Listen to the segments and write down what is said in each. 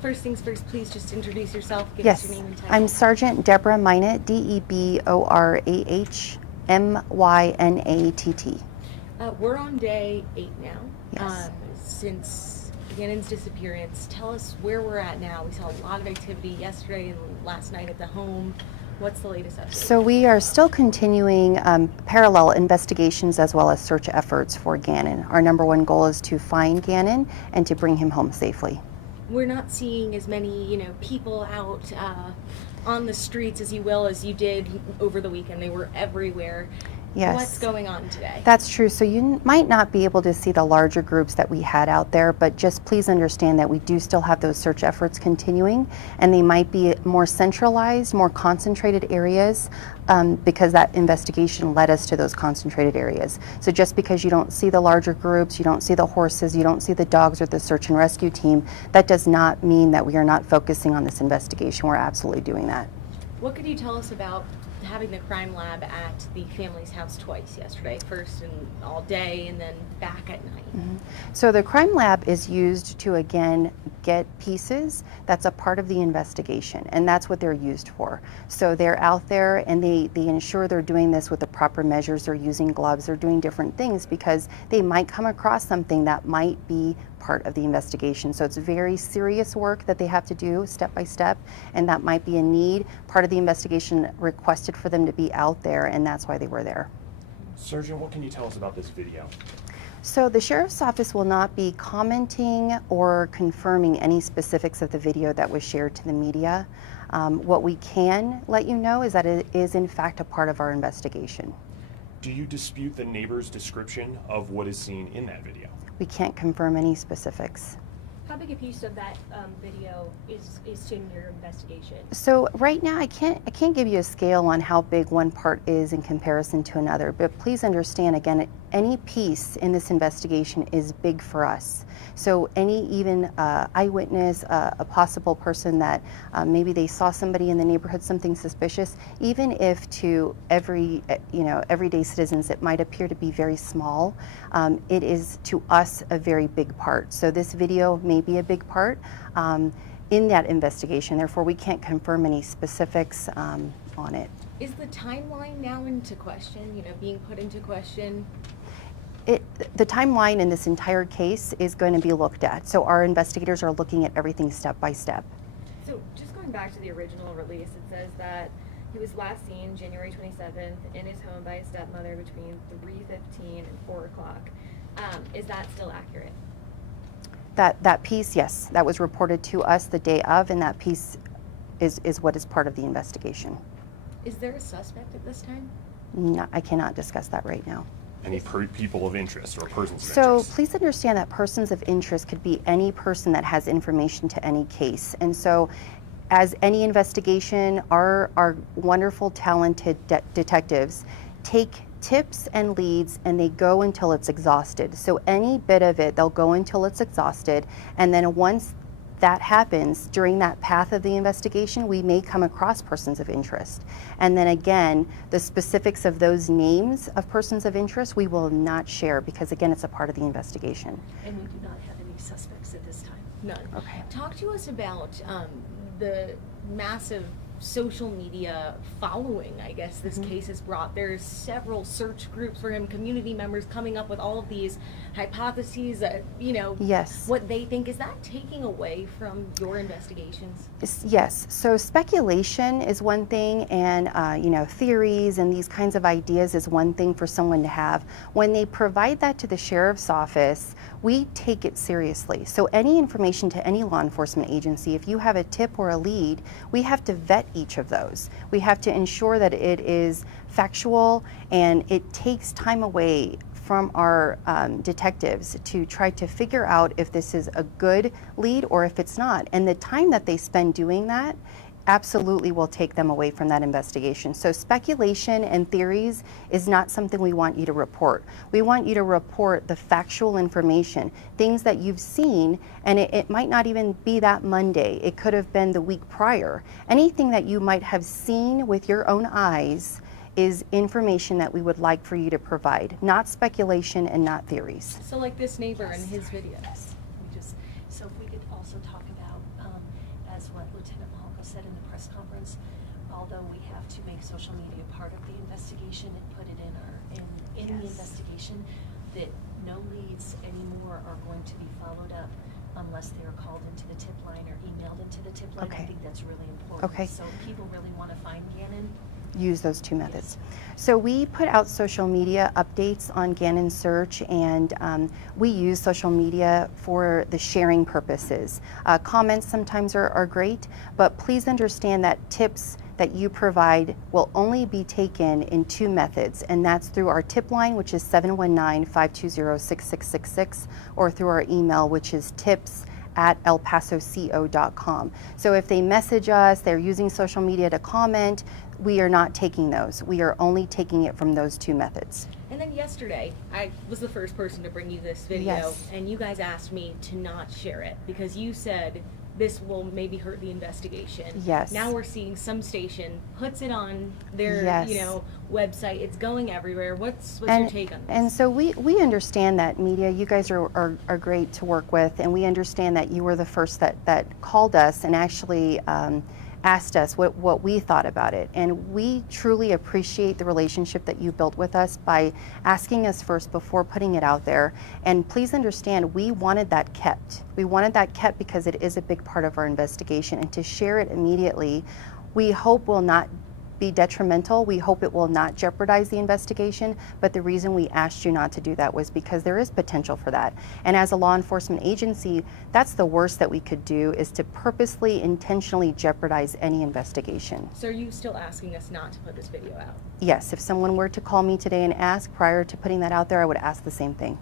First things first, please just introduce yourself, give us Yes, your name and title. I'm Sergeant Deborah Mynatt, DeborahMynatt. We're on day 8 now. Yes. Since Gannon's disappearance, tell us where we're at now. We saw a lot of activity yesterday and last night at the home. What's the latest update? So we are still continuing parallel investigations as well as search efforts for Gannon. Our number one goal is to find Gannon and to bring him home safely. We're not seeing as many, people out on the streets, as you will, as you did over the weekend. They were everywhere. Yes. What's going on today? That's true. So you might not be able to see the larger groups that we had out there, but just please understand that we do still have those search efforts continuing, and they might be more centralized, more concentrated areas, because that investigation led us to those concentrated areas. So just because you don't see the larger groups, you don't see the horses, you don't see the dogs or the search and rescue team, that does not mean that we are not focusing on this investigation. We're absolutely doing that. What could you tell us about having the crime lab at the family's house twice yesterday? First and all day, and then back at night. Mm-hmm. So the crime lab is used to, again, get pieces that's a part of the investigation, and that's what they're used for. So they're out there and they ensure they're doing this with the proper measures. They're using gloves, they're doing different things because they might come across something that might be part of the investigation. So it's very serious work that they have to do step by step, and that might be a need. Part of the investigation requested for them to be out there, and that's why they were there. Sergeant, what can you tell us about this video? So the Sheriff's Office will not be commenting or confirming any specifics of the video that was shared to the media. What we can let you know is that it is in fact a part of our investigation. Do you dispute the neighbor's description of what is seen in that video? We can't confirm any specifics. How big a piece of that video is in your investigation? So right now I can't give you a scale on how big one part is in comparison to another, but please understand again, any piece in this investigation is big for us. So any even eyewitness, a possible person that maybe they saw somebody in the neighborhood, something suspicious, even if to everyday citizens it might appear to be very small, it is to us a very big part. So this video may be a big part in that investigation. Therefore, we can't confirm any specifics on it. Is the timeline now into question, being put into question? The timeline in this entire case is going to be looked at. So our investigators are looking at everything step by step. So just going back to the original release, it says that he was last seen January 27th in his home by his stepmother between 3:15 and 4 o'clock. Is that still accurate? That piece, yes, that was reported to us the day of, and that piece is what is part of the investigation. Is there a suspect at this time? No, I cannot discuss that right now. Any people of interest or persons of So interest? please understand that persons of interest could be any person that has information to any case. And so as any investigation, our wonderful, talented detectives take tips and leads and they go until it's exhausted. So any bit of it, they'll go until it's exhausted. And then once that happens, during that path of the investigation, we may come across persons of interest. And then again, the specifics of those names of persons of interest, we will not share because again, it's a part of the investigation. And we do not have any suspects at this time. None. Okay. Talk to us about the massive social media following, I guess, this case has brought. There's several search groups for him, community members coming up with all of these hypotheses that, Yes. what they think. Is that taking away from your investigations? Yes. So speculation is one thing, and theories and these kinds of ideas is one thing for someone to have. When they provide that to the sheriff's office, we take it seriously. So any information to any law enforcement agency, if you have a tip or a lead, we have to vet each of those. We have to ensure that it is factual, and it takes time away from our detectives to try to figure out if this is a good lead or if it's not. And the time that they spend doing that absolutely will take them away from that investigation. So speculation and theories is not something we want you to report. We want you to report the factual information, things that you've seen, and it might not even be that Monday. It could have been the week prior. Anything that you might have seen with your own eyes is information that we would like for you to provide, not speculation and not theories. So like this neighbor in his video. So if we could also talk about said in the press conference, although we have to make social media part of the investigation and put it in the Yes. investigation, that no leads anymore are going to be followed up unless they are called into the tip line or emailed into the tip line. Okay. I think that's really important. Okay. So people really want to find Gannon. Use those two methods. So we put out social media updates on Gannon Search, and we use social media for the sharing purposes. Comments sometimes are great, but please understand that tips that you provide will only be taken in two methods, and that's through our tip line, which is 719-520-6666, or through our email, which is tips@elpasoco.com. So if they message us, they're using social media to comment, we are not taking those. We are only taking it from those two methods. And then yesterday, I was the first person to bring you this video, Yes. and you guys asked me to not share it because you said this will maybe hurt the investigation. Yes. Now we're seeing some station puts it on their, Yes. website. It's going everywhere. What's your take on this? And so we understand that media, you guys are great to work with, and we understand that you were the first that called us and actually asked us what we thought about it. And we truly appreciate the relationship that you built with us by asking us first before putting it out there. And please understand, we wanted that kept. We wanted that kept because it is a big part of our investigation. And to share it immediately, we hope will not be detrimental. We hope it will not jeopardize the investigation, but the reason we asked you not to do that was because there is potential for that. And as a law enforcement agency, that's the worst that we could do, is to purposely, intentionally jeopardize any investigation. So are you still asking us not to put this video out? Yes, if someone were to call me today and ask prior to putting that out there, I would ask the same thing.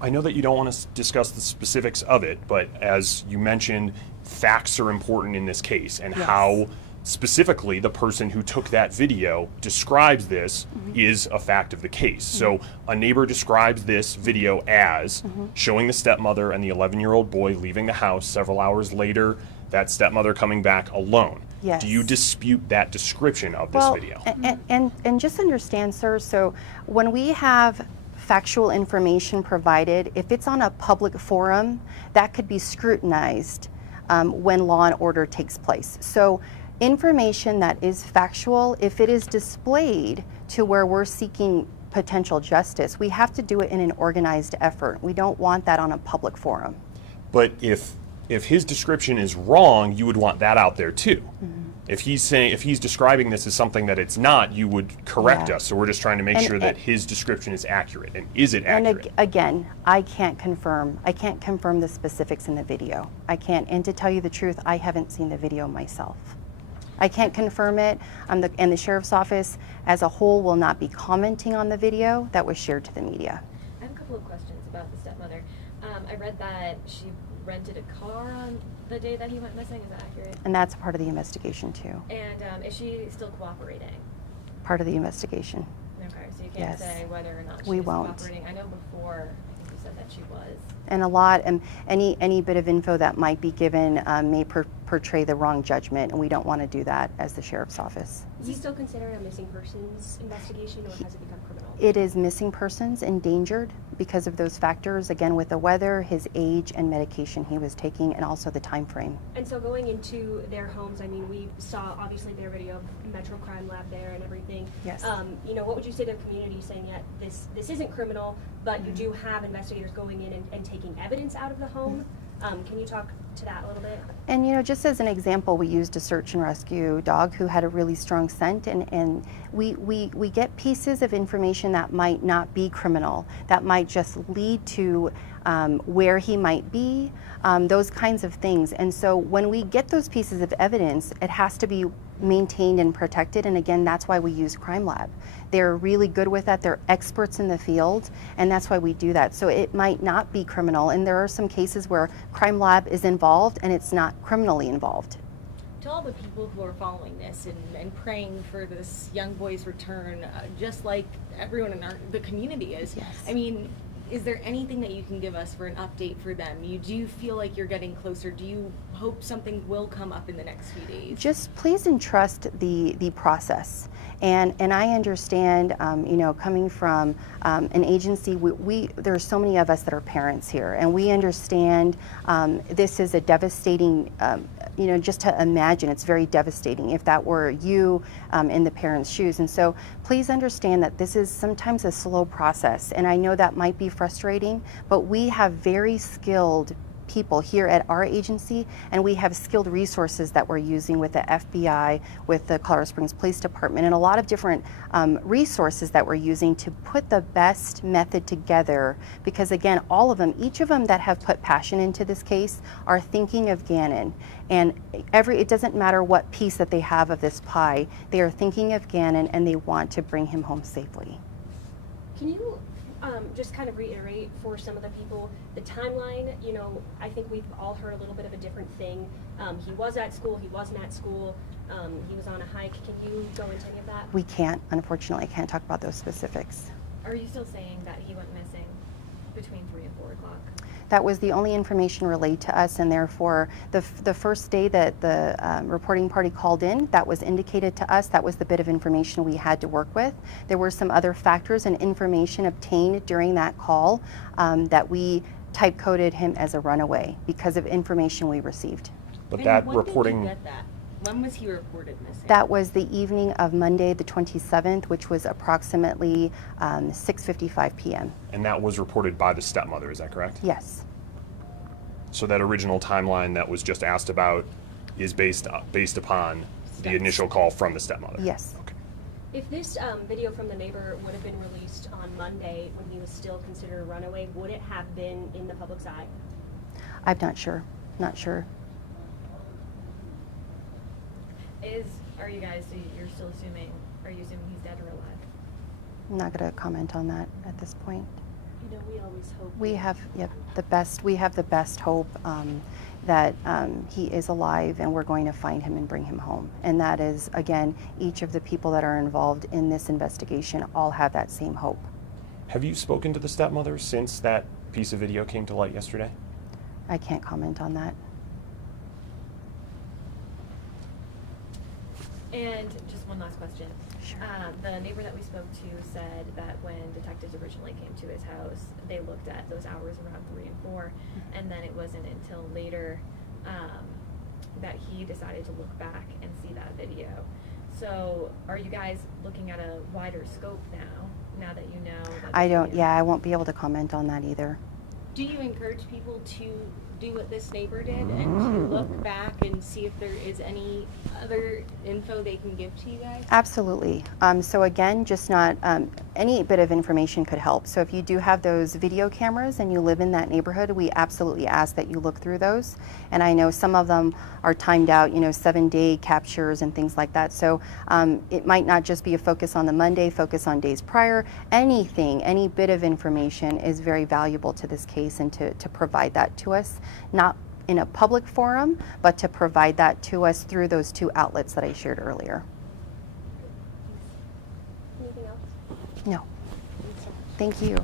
I know that you don't want to discuss the specifics of it, but as you mentioned, facts are important in this case, and Yes. how specifically the person who took that video describes this is a fact of the case. So a neighbor describes this video as showing the stepmother and the 11-year-old boy leaving the house. Several hours later, that stepmother coming back alone. Yes. Do you dispute that description of this video? And just understand, sir, so when we have factual information provided, if it's on a public forum, that could be scrutinized when law and order takes place. So information that is factual, if it is displayed to where we're seeking potential justice, we have to do it in an organized effort. We don't want that on a public forum. But if his description is wrong, you would want that out there too. If he's describing this as something that it's not, you would correct Yeah. us. So we're just trying to make sure that his description is accurate. And is it accurate? And again, I can't confirm the specifics in the video. I can't, and to tell you the truth, I haven't seen the video myself. I can't confirm it, and the sheriff's office as a whole will not be commenting on the video that was shared to the media. I have a couple of questions about the stepmother. I read that she rented a car on the day that he went missing. Is that accurate? And that's part of the investigation too. And is she still cooperating? Part of the investigation. Okay, so you can't Yes. say whether or not We she's won't. cooperating. I know before, I think you said that she was. And any bit of info that might be given may portray the wrong judgment, and we don't want to do that as the sheriff's office. Is he still considered a missing persons investigation, or has it become criminal? It is missing persons, endangered, because of those factors, again, with the weather, his age, and medication he was taking, and also the time frame. And so going into their homes, I mean, we saw obviously their video of Metro Crime Lab there and everything. Yes. What would you say to their community saying that this isn't criminal, but Mm-hmm. you do have investigators going in and taking evidence out of the home? Can you talk to that a little bit? And just as an example, we used a search and rescue dog who had a really strong scent, and we get pieces of information that might not be criminal, that might just lead to where he might be, those kinds of things. And so when we get those pieces of evidence, it has to be maintained and protected, and again, that's why we use Crime Lab. They're really good with that. They're experts in the field, and that's why we do that. So it might not be criminal, and there are some cases where Crime Lab is involved and it's not criminally involved. To all the people who are following this and praying for this young boy's return, just like everyone in the community is, Yes. I mean, is there anything that you can give us for an update for them? Do you feel like you're getting closer? Do you hope something will come up in the next few days? Just please entrust the process. And I understand, coming from an agency, there are so many of us that are parents here, and we understand this is a devastating just to imagine, it's very devastating if that were you in the parents' shoes. And so please understand that this is sometimes a slow process. And I know that might be frustrating, but we have very skilled people here at our agency, and we have skilled resources that we're using with the FBI, with the Colorado Springs Police Department, and a lot of different resources that we're using to put the best method together, because again, all of them, each of them that have put passion into this case are thinking of Gannon, and it doesn't matter what piece that they have of this pie, they are thinking of Gannon and they want to bring him home safely. Can you just kind of reiterate for some of the people the timeline? I think we've all heard a little bit of a different thing. He was at school, he wasn't at school, he was on a hike. Can you go into any of that? We can't, unfortunately, I can't talk about those specifics. Are you still saying that he went missing between 3 and 4 o'clock? That was the only information relayed to us, and therefore the first day that the reporting party called in, that was indicated to us. That was the bit of information we had to work with. There were some other factors and information obtained during that call that we type coded him as a runaway because of information we received. But And that when reporting. Did you get that? When was he reported missing? That was the evening of Monday the 27th, which was approximately 6:55 p.m. And that was reported by the stepmother, is that correct? Yes. So that original timeline that was just asked about is based upon the Steps. initial call from the stepmother? Yes. Okay. If this video from the neighbor would have been released on Monday when he was still considered a runaway, would it have been in the public's eye? I'm not sure. Not sure. Are you guys, so you're still assuming, are you assuming he's dead or alive? I'm not going to comment on that at this point. We always hope. We have we have the best hope that he is alive, and we're going to find him and bring him home. And that is, again, each of the people that are involved in this investigation all have that same hope. Have you spoken to the stepmother since that piece of video came to light yesterday? I can't comment on that. And just one last question. Sure. The neighbor that we spoke to said that when detectives originally came to his house, they looked at those hours around 3 and 4, and then it wasn't until later that he decided to look back and see that video. So are you guys looking at a wider scope now that you know? That I this don't, video- yeah, I won't be able to comment on that either. Do you encourage people to do what this neighbor did and to look back and see if there is any other info they can give to you guys? Absolutely. So again, just not, any bit of information could help. So if you do have those video cameras and you live in that neighborhood, we absolutely ask that you look through those. And I know some of them are timed out, 7-day captures and things like that. So it might not just be a focus on the Monday, focus on days prior. Anything, any bit of information is very valuable to this case, and to provide that to us, not in a public forum, but to provide that to us through those 2 outlets that I shared earlier. Anything else? No. Thank you.